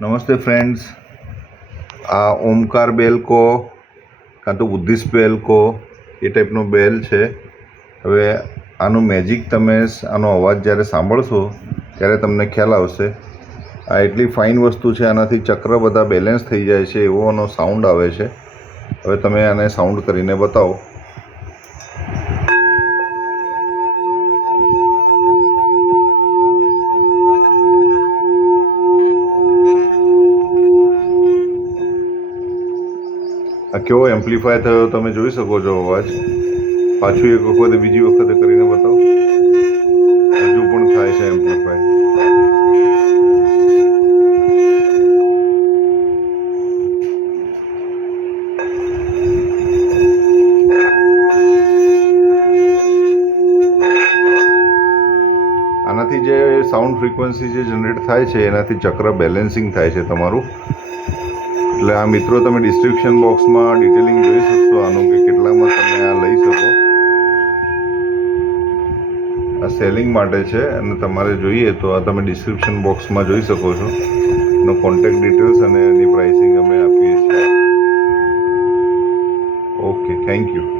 નમસ્તે ફ્રેન્ડ્સ, આ ઓમકાર બેલ કહો કાં તો બુદ્ધિસ્ટ બેલ કહો, એ ટાઈપનો બેલ છે. હવે આનું મેજિક તમે આનો અવાજ જ્યારે સાંભળશો ત્યારે તમને ખ્યાલ આવશે. આ એટલી ફાઇન વસ્તુ છે, આનાથી ચક્ર બધા બેલેન્સ થઈ જાય છે એવો આનો સાઉન્ડ આવે છે. હવે તમે આને સાઉન્ડ કરીને બતાવો. આ કેવો એમ્પ્લીફાય થયો તમે જોઈ શકો છો અવાજ. પાછું એક વખતે બીજી વખતે કરીને બતાવો. હજુ પણ થાય છે એમ્પ્લીફાય. આનાથી જે સાઉન્ડ ફ્રીક્વન્સી જે જનરેટ થાય છે એનાથી ચક્ર બેલેન્સિંગ થાય છે તમારું. એટલે આ મિત્રો તમે ડિસ્ક્રિપ્શન બોક્સમાં ડિટેલિંગ જોઈ શકશો આનું કે કેટલામાં તમે આ લઈ શકો. આ સેલિંગ માટે છે અને તમારે જોઈએ તો આ તમે ડિસ્ક્રિપ્શન બોક્સમાં જોઈ શકો છો. એનો કોન્ટેક્ટ ડિટેલ્સ અને એની પ્રાઇસિંગ અમે આપીએ છીએ. Okay, thank you.